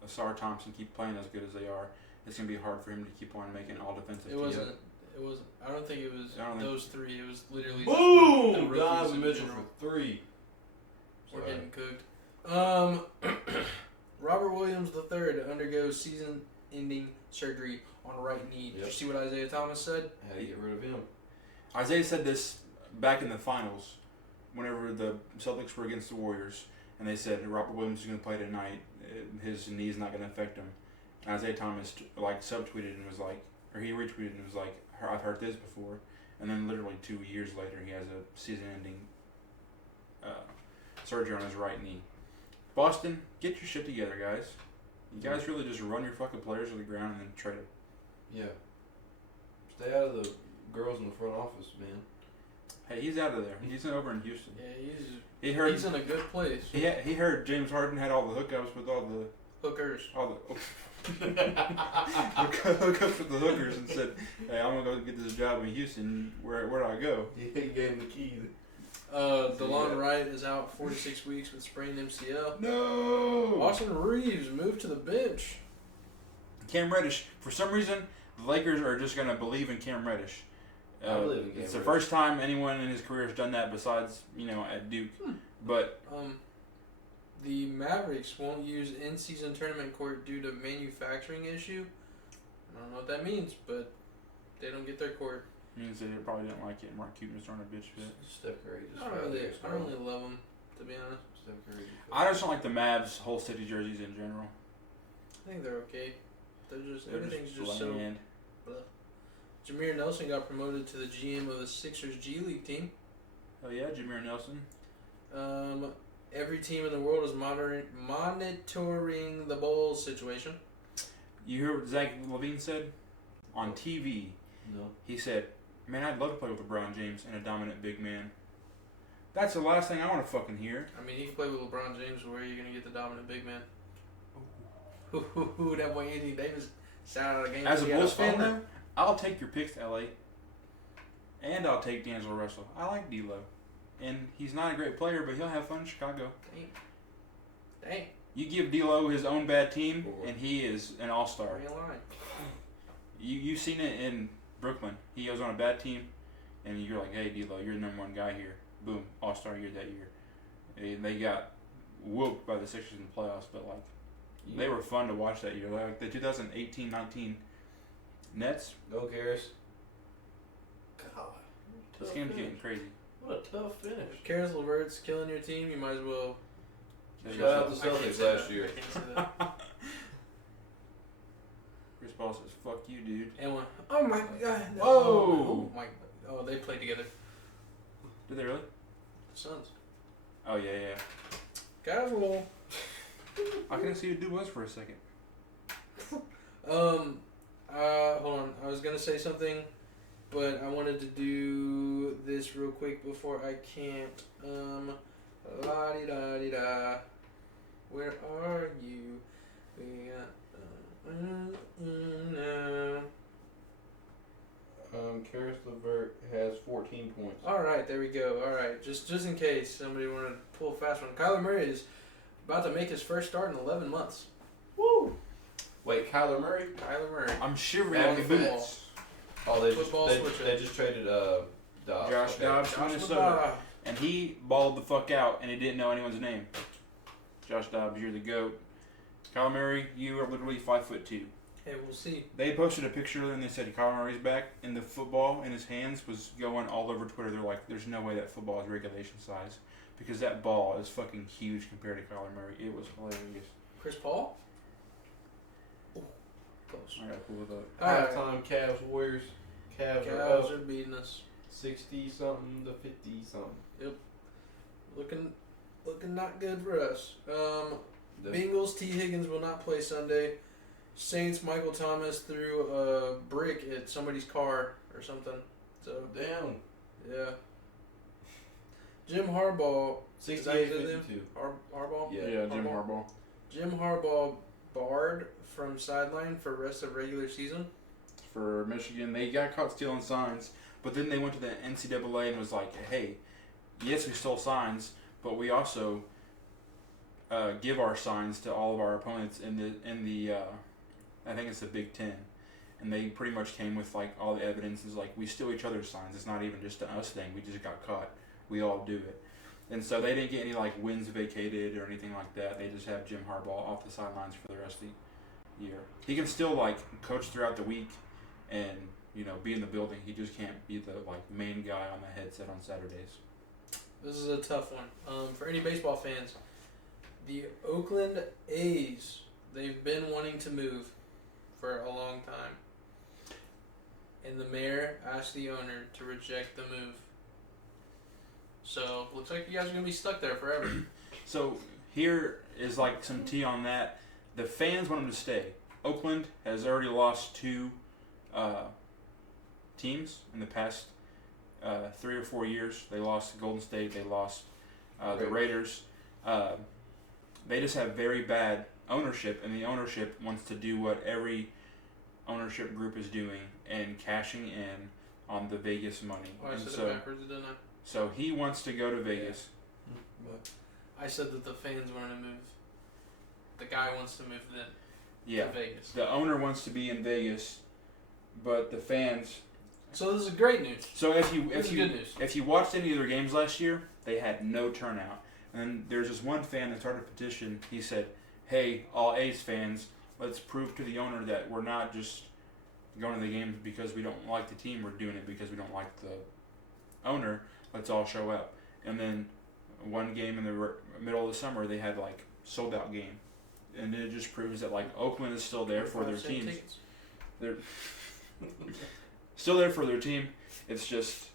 Asar Thompson keep playing as good as they are, it's going to be hard for him to keep on making all defensive It teams. wasn't. I don't think it was I don't think- those three. It was literally boom! the rookies Donovan in Mitchell general. for 3. We're So, getting cooked. Robert Williams III undergoes season-ending surgery on right knee. Did you Yep. see what Isaiah Thomas said? how do you get rid of him? Isaiah said this back in the finals, whenever the Celtics were against the Warriors, and they said Robert Williams is going to play tonight. His knee's not going to affect him. And Isaiah Thomas subtweeted and was like, or he retweeted and was like, I've heard this before. And then literally 2 years later, he has a season-ending surgery on his right knee. Boston, get your shit together, guys. You guys really just run your fucking players to the ground and then trade them. Yeah. Stay out of the girls in the front office, man. Hey, he's out of there. He's over in Houston. Yeah, he's in a good place. He heard James Harden had all the hookups with all the Hookers. hookups with the hookers and said, "Hey, I'm gonna go get this job in Houston. Where do I go?" He gave him the key. DeLon Wright is out 46 weeks with sprained MCL. No. Austin Reeves moved to the bench. Cam Reddish. For some reason, the Lakers are just gonna believe in Cam Reddish. I believe in Cam it's the Reddish. first time anyone in his career has done that besides, at Duke. But The Mavericks won't use in-season tournament court due to manufacturing issue. I don't know what that means, but they don't get their court. means they probably didn't like it. And Mark Cuban was throwing a bitch fit. Steph Curry just I don't really love them, to be honest. Steph Curry. I just don't like the Mavs whole city jerseys in general. I think they're okay. They're Everything's just bland. so. Jameer Nelson got promoted to the GM of the Sixers G League team. Oh yeah, Jameer Nelson. Every team in the world is monitoring the Bulls situation. You heard what Zach Levine said on TV? No. He said, "Man, I'd love to play with LeBron James and a dominant big man." That's the last thing I want to fucking hear. I mean, he can play with LeBron James. Where are you going to get the dominant big man? Ooh, that boy Anthony Davis sounded out of game. As a He had Bulls fan, phone. though, I'll take your picks, LA. And I'll take D'Angelo Russell. I like D'Lo. And he's not a great player, but he'll have fun in Chicago. Dang. You give D'Lo his own bad team, and he is an all-star. Ain't lying. You've seen it in Brooklyn. He goes on a bad team, and you're like, "Hey, D'Lo, you're the number one guy here." Boom, all-star year that year. And they got whooped by the Sixers in the playoffs, but they were fun to watch that year. Like the 2018-19 Nets. Go Karis. God. This game's getting crazy. What a tough finish. If Karis LeVert's killing your team, you might as well. Shout out the I can't Celtics say last that. year. I can't say that. Chris Paul says, "Fuck you, dude." And one. Oh my god. Whoa. Oh my. Oh, they played together. Did they really? The Suns. Oh yeah. Casual. I couldn't see who dude was for a second. Hold on. I was gonna say something, but I wanted to do this real quick before I can't. La di da di da. Where are you? We got. Karis LeVert has 14 points. All right, there we go. All right, just in case somebody wanted to pull a fast one, Kyler Murray is about to make his first start in 11 months. Woo! Wait, Kyler Murray? Kyler Murray. I'm shivering Back on the in football. boots. Oh, they Football just switcher. they just traded Dobbs. Josh Dobbs from Josh Minnesota. Lamar. And he balled the fuck out, and he didn't know anyone's name. Josh Dobbs, you're the GOAT. Kyler Murray, you are literally 5'2". Hey, we'll see. They posted a picture and they said Kyler Murray's back, and the football in his hands was going all over Twitter. They're like, "There's no way that football is regulation size, because that ball is fucking huge compared to Kyler Murray." It was hilarious. Chris Paul? Ooh, close. I gotta pull it up. All right. Halftime Cavs Warriors. Cavs are Cavs up are beating us. 60 something to 50 something. Looking not good for us. Bengals, T. Higgins will not play Sunday. Saints, Michael Thomas threw a brick at somebody's car or something. So, Down. yeah. Jim Harbaugh. Is that his name? 68-52. Harbaugh? Yeah. Jim Harbaugh. Jim Harbaugh barred from sideline for rest of regular season. For Michigan, they got caught stealing signs, but then they went to the NCAA and was like, "Hey, yes, we stole signs, but we also give our signs to all of our opponents in the I think it's the Big Ten." And they pretty much came with like all the evidence is like, we steal each other's signs. It's not even just an us thing. We just got caught. We all do it. And so they didn't get any like wins vacated or anything like that. They just have Jim Harbaugh off the sidelines for the rest of the year. He can still like coach throughout the week and be in the building. He just can't be the like main guy on the headset on Saturdays. This is a tough one. For any baseball fans, the Oakland A's, they've been wanting to move for a long time. And the mayor asked the owner to reject the move. So, looks like you guys are going to be stuck there forever. So here is like some tea on that. the fans want him to stay. Oakland has already lost 2 teams in the past 3 or 4 years. They lost to Golden State. They lost the Raiders. They just have very bad ownership, and the ownership wants to do what every ownership group is doing and cashing in on the Vegas money. Oh, I and said so, it backwards, didn't I? so he wants to go to Vegas. But I said that the fans want to move. The guy wants to move them Yeah. to Vegas. The owner wants to be in Vegas, but the fans. So this is great news. So This is good news. if you watched any of their games last year, they had no turnout. And there's this one fan that started a petition. He said, "Hey, all A's fans, let's prove to the owner that we're not just going to the games because we don't like the team. We're doing it because we don't like the owner. Let's all show up." And then one game in the middle of the summer, they had like sold out game, and it just proves that like Oakland is still there for their 5 cent teams. tickets. They're still there for their team. It's just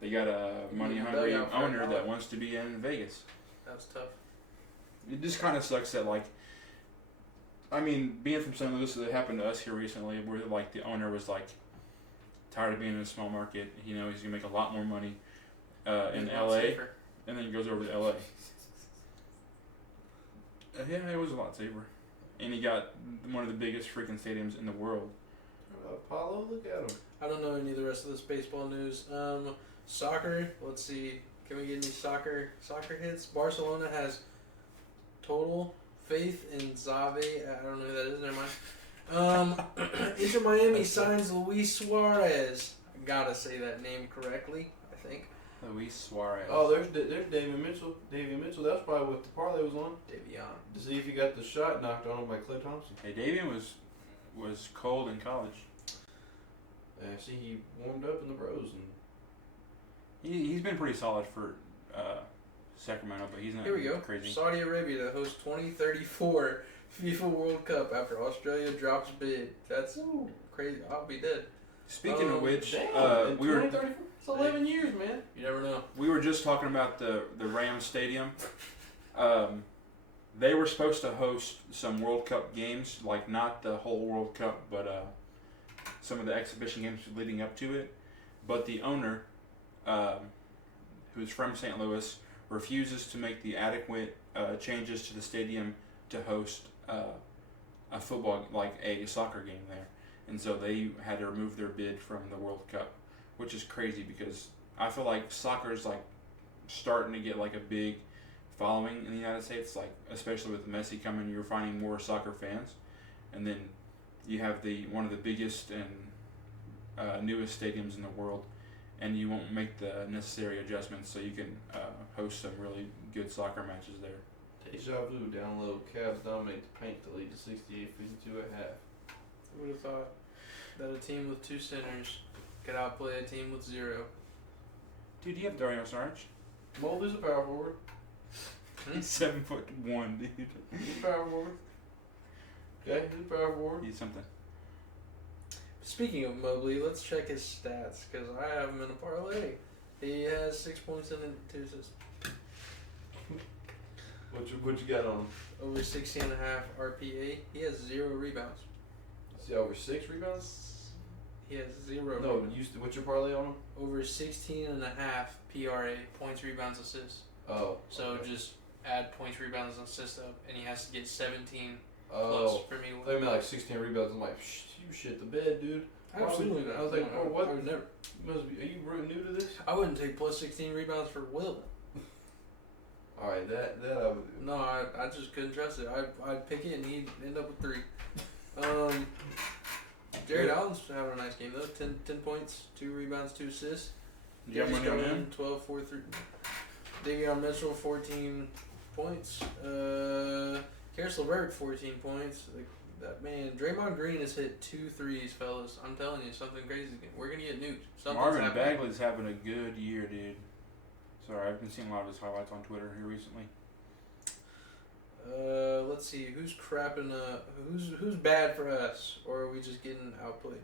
they got a money hungry Dugout for owner a that dollar. wants to be in Vegas. That's tough. It just kind of sucks that like, I mean, being from St. Louis, it happened to us here recently, where like the owner was like tired of being in a small market. You know, he's gonna make a lot more money in It's a lot LA, safer. and then he goes over to LA. Yeah, it was a lot safer, and he got one of the biggest freaking stadiums in the world. Apollo, look at him. I don't know any of the rest of this baseball news. Soccer. Let's see. Can we get any soccer hits? Barcelona has total faith in Xavi. I don't know who that is. Never mind. Inter Miami signs Luis Suarez. I gotta say that name correctly. I think. Luis Suarez. Oh, there's David Mitchell. David Mitchell. That's probably what the parlay was on. Davion. To see if he got the shot knocked on him by Klay Thompson. Hey, Davian was cold in college. See, he warmed up in the Bros and He's been pretty solid for Sacramento, but he's not Here we go. crazy. Saudi Arabia to host 2034 FIFA World Cup after Australia drops bid. That's crazy. I'll be dead. Speaking of which, damn, we were 2034? It's 11 years, man. You never know. we were just talking about the Rams Stadium. They were supposed to host some World Cup games, like not the whole World Cup, but some of the exhibition games leading up to it. But the owner, who's from St. Louis, refuses to make the adequate changes to the stadium to host a football, like a soccer game there. And so they had to remove their bid from the World Cup, which is crazy because I feel like soccer is like starting to get like a big following in the United States, like especially with Messi coming, you're finding more soccer fans, and then you have one of the biggest and newest stadiums in the world, and you won't make the necessary adjustments so you can host some really good soccer matches there. Deja vu. Download. Cavs dominate the paint to lead to 68-52 at half. Who would have thought that a team with 2 centers could outplay a team with 0? Dude, you have Dario Saric. Mobley's a power forward. He's 7'1", dude. He's a power forward. Yeah, he's a power forward. He's something. Speaking of Mobley, let's check his stats because I have him in a parlay. He has 6 points and 2 assists. What you got on him? Over 16.5 RPA. He has 0 rebounds. See, over 6 rebounds? He has 0 No, rebounds. what's your parlay on him? Over 16.5 PRA, points, rebounds, assists. Oh. So okay. just add points, rebounds, and assists up, and he has to get 17 plus Oh. for me to I win. thought you meant like 16 rebounds. I'm like, you shit the bed, dude. Absolutely not. I was like, No, bro, what? I would never. You must be, are you really new to this? I wouldn't take plus 16 rebounds for Will. Alright, that I would do. No, I just couldn't trust it. I'd pick it and he'd end up with 3. Jared Allen's having a nice game though. 10 points, 2 rebounds, 2 assists. You got money on him? 12, 4, 3. Davion Mitchell, 14 points. Karis LeVert, 14 points. That man, Draymond Green has hit 2 threes, fellas. I'm telling you, something crazy. We're gonna get nuked. Something's Marvin happening. Bagley's having a good year, dude. Sorry, I've been seeing a lot of his highlights on Twitter here recently. Let's see. Who's crapping? Who's bad for us, or are we just getting outplayed?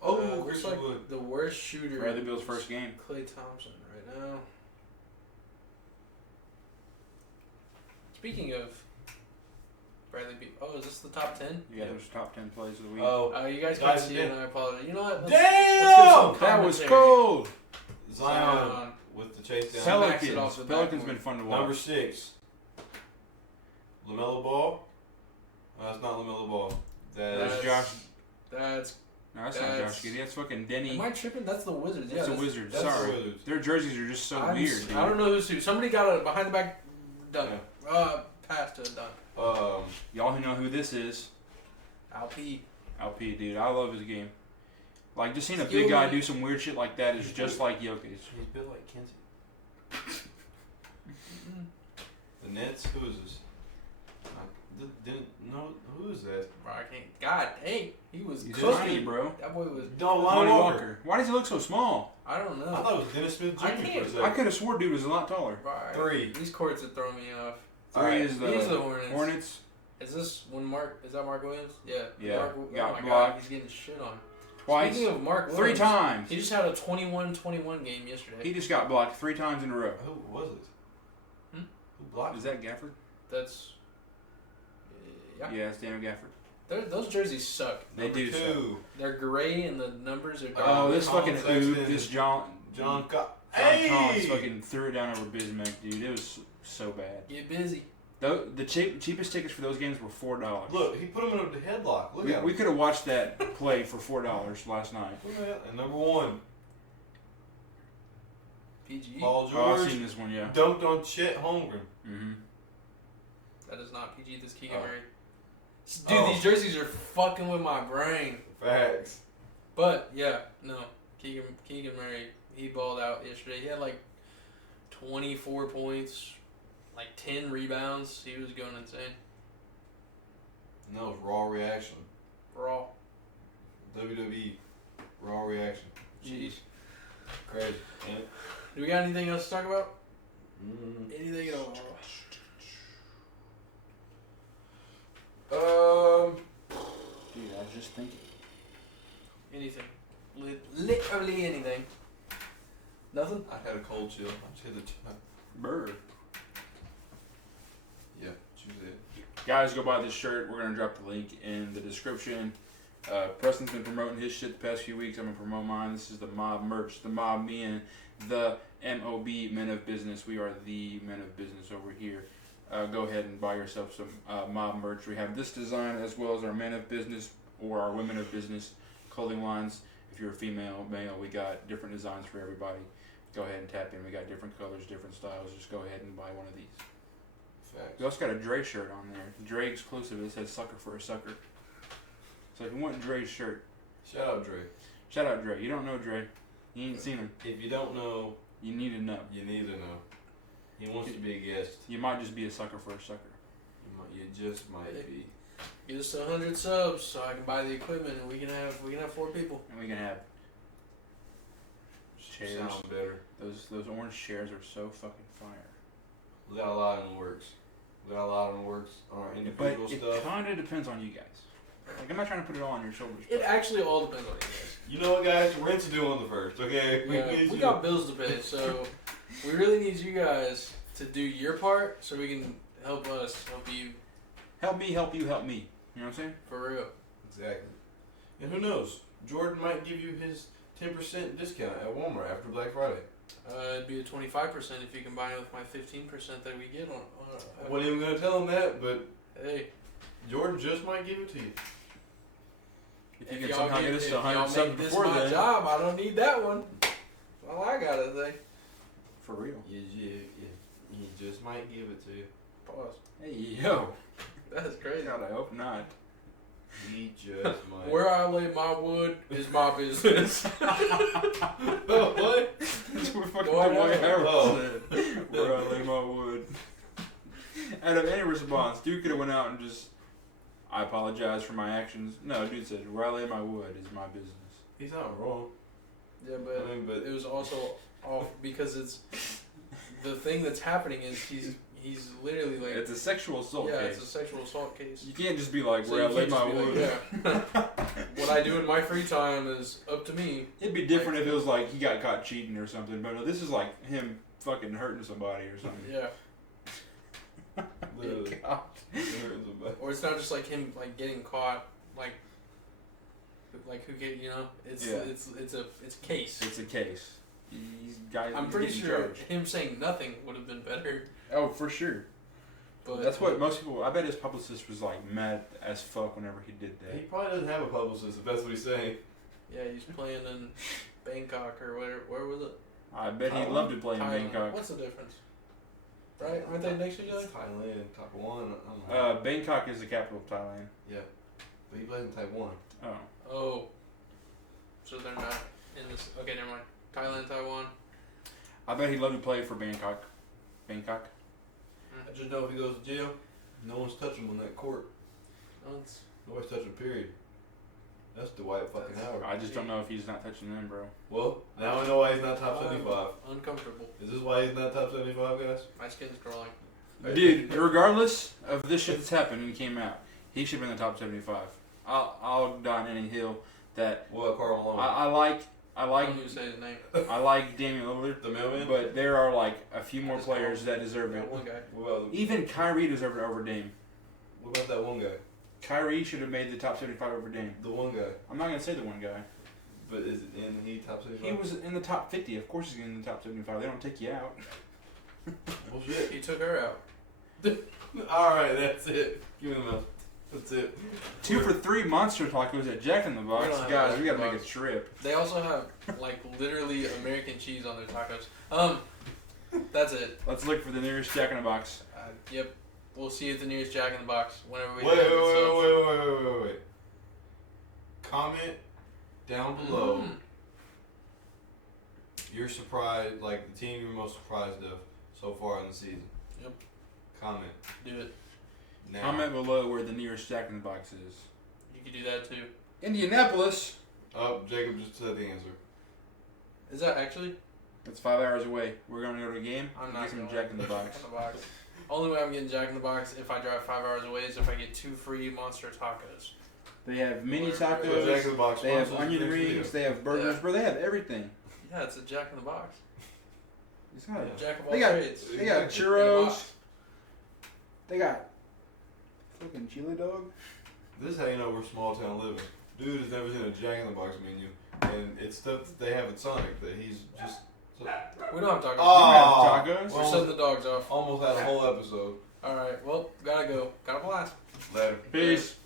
Looks Christian like Wood. the worst shooter. Bradley Beal's first game. Klay Thompson right now. Speaking of Bradley Beal, is this the top 10? Yeah, there's top 10 plays of the week. Oh, You guys Guys, can't see it, yeah. and I apologize. You know what? Damn! Let's That was commentary. cold. Zion with the chase down. Smack- Max it Pelicans. off the Pelicans backboard. been fun to watch. Number 6. LaMelo Ball. No, that's not LaMelo Ball. That's That's Josh. That's. No, that's not that's- Josh Giddey. That's fucking Denny. Am I tripping? That's the Wizards. That's Yeah, the Wizards. that's Sorry. the Wizards. Their jerseys are just so weird, dude. I don't know who's who. Somebody got a behind the back dunk. Pass to a dunk. Y'all who know who this is, LP. LP, dude. I love his game. Like, just seeing a Skill big guy man. do some weird shit like that is just like Jokic. He's built like Kenzie. The Nets. Who is this? Didn't no. Who is that? Bro, I can't. God dang. He was He's cooking. tiny, bro. That boy was. No, Lonnie Walker. Why does he look so small? I don't know. I thought it was Dennis Smith Jr. I for a can't- second. I could have swore dude was a lot taller. Bro, 3. These courts are throwing me off. 3 Alright, is the These are the Hornets. Hornets. Is this when Mark? Is that Mark Williams? Yeah. Yeah, Mark, oh got my God, blocked. he's getting shit on. Twice. Speaking of Mark 3 Williams, times. he just had a 21-21 game yesterday. He just got blocked 3 times in a row. Who was it? Hmm? Who blocked? Is that Gafford? That's. Yeah. Yeah, it's Daniel Gafford. Those jerseys suck. They do suck. 2. They're gray and the numbers are dark. Oh, this Colin fucking oob, Sexton. this John Collins Collins fucking threw it down over Bismack, dude. It was so bad. Get busy. The cheapest tickets for those games were $4. Look, he put him in a headlock. Look at him. We could have watched that play for $4 last night. Look at that. And number 1, PG. Paul Oh, I've George seen this one, yeah. dunked on Chet Holmgren. Mm-hmm. That is not PG. This Keegan Oh. Murray. Dude, Oh. these jerseys are fucking with my brain. Facts. But yeah, no. Keegan Murray, he balled out yesterday. He had like 24 points, like 10 rebounds. He was going insane. And that was Raw Reaction. Raw. WWE Raw Reaction. Jeez. Crazy. Ain't it? Do we got anything else to talk about? Mm. Anything at all? Dude, I was just thinking. Anything. Literally anything. Nothing? I had a cold chill. I just hit the chat. Burr. Yeah, choose it. Guys, go buy this shirt. We're gonna drop the link in the description. Preston's been promoting his shit the past few weeks. I'm gonna promote mine. This is the Mob merch. The Mob being the MOB, Men of Business. We are the Men of Business over here. Go ahead and buy yourself some Mob merch. We have this design as well as our Men of Business or our Women of Business clothing lines. If you're a female, male, we got different designs for everybody. Go ahead and tap in. We got different colors, different styles. Just go ahead and buy one of these. Facts. We also got a Dre shirt on there. Dre exclusive. It says "Sucker for a Sucker." So if you want Dre's shirt, Shout out Dre. shout out Dre. You don't know Dre. You ain't seen him. If you don't know, You need to know. you need to know. He wants to be a guest. You might just be a sucker for a sucker. You just might be. Get us to 100 subs so I can buy the equipment and we can have 4 people. And we can have chairs. Sound better. Those orange chairs are so fucking fire. We got a lot in the works. We got a lot in the works on our But individual it stuff. kind of depends on you guys. Like, I'm not trying to put it all on your shoulders. It but actually all depends on you guys. You know what, guys? Rent's due on the 1st, okay? Yeah, need we you got bills to pay, so we really need you guys to do your part so we can help us help you help me, help you, help me. You know what I'm saying? for real. Exactly. And who knows? Jordan might give you his 10% discount at Walmart after Black Friday. It'd be a 25% if you combine it with my 15% that we get on. I wasn't even going to tell him that, but Hey, Jordan just might give it to you. If you if can y'all somehow get, get us if to 100 y'all subs make this before my then. job, I don't need that one. Well, I got it. They For real. He just might give it to you. pause. Hey, yo. That's crazy. God, I hope not. He just might. Where I lay my wood is my business. What? That's what fucking No, I Dwight know. Howard Oh. said. Where I lay my wood. Out of any response, dude could have went out and just, I apologize for my actions. No, dude said, where I lay my wood is my business. He's not wrong. Yeah, but, I mean, but- it was also off because it's the thing that's happening is he's literally like It's a sexual assault yeah, case. it's a sexual assault case. You can't just be like, So where I you lay can't my just be wood. like, yeah. What I do in my free time is up to me. It'd be different if it was like he got caught cheating or something, but no, this is like him fucking hurting somebody or something. Yeah. Literally. God. Literally the best. Or it's not just like him like getting caught, like who get it's Yeah. it's a case. It's a case. He's I'm pretty getting sure charged. him saying nothing would have been better. Oh, for sure. But That's what most people. I bet his publicist was like mad as fuck whenever he did He that. probably doesn't have a publicist if that's what he's saying. Yeah, he's playing in Bangkok or where was it? I bet he'd Thailand? love to play in Thailand. Bangkok. What's the difference? Right? Aren't they next to each other? It's Thailand, Taiwan. I don't know. Bangkok is the capital of Thailand. Yeah, but he plays in Taiwan. Oh, Oh. So they're not in this. Okay, never mind. Thailand, Taiwan. I bet he'd love to play for Bangkok. Bangkok. I just know if he goes to jail, no one's touching him on that court. Oh, it's- Nobody's touching him, period. That's Dwight fucking Howard. I just don't know if he's not touching them, bro. Well, now I know why he's not top 75. uncomfortable. Is this why he's not top 75, guys? My skin's crawling. Dude, regardless of this shit that's happened when he came out, he should have been in the top 75. I'll die on any hill that What about Karl Malone? I like. I like. I don't even say his name. I like Damian Lillard, The mailman? but there are like a few more Just players call that deserve That it. one guy. Even Kyrie deserved it over Dame. What about that one guy? Kyrie should have made the top 75 over Dame. The one guy. I'm not gonna say the one guy. But is it in he top 75? He was in the top 50. Of course, he's in the top 75. They don't take you out. Well, shit. He took her out. Alright, that's it. Give me the mouse. That's it. 2 for 3 monster tacos at Jack in the Box. We don't have Guys, Jack we in gotta the make a Box. trip. They also have like literally American cheese on their tacos. That's it. Let's look for the nearest Jack in the Box. Yep. We'll see you at the nearest Jack in the Box whenever we. Wait, have wait, it, so- wait. Comment down below Mhm. you're surprised, like the team you're most surprised of so far in the season. Yep. Comment. Do it. Now. Comment below where the nearest Jack in the Box is. You can do that too. Indianapolis. Oh, Jacob just said the answer. Is that actually? That's 5 hours away. We're gonna go to a game. I'm and not get some going. Jack in the Box. In the box. Only way I'm getting Jack in the Box if I drive 5 hours away is if I get 2 free monster tacos. They have mini Or- So Jack in tacos. the Box. They have sponsors onion next rings. video. They have burgers, Yeah. bro. They have everything. Yeah, it's a Jack in the Box. It's not. Yeah. Jack of all They got- trades. They got Exactly. In a churros. box. They got fucking chili dog. This is how you know we're small town living. Dude has never seen a Jack in the Box menu, and it's stuff that they have at Sonic that he's just We don't have tacos. Oh. You have tacos. We're sending the dogs off. almost had a whole episode. Alright, well, gotta go. Gotta blast. Later. Peace.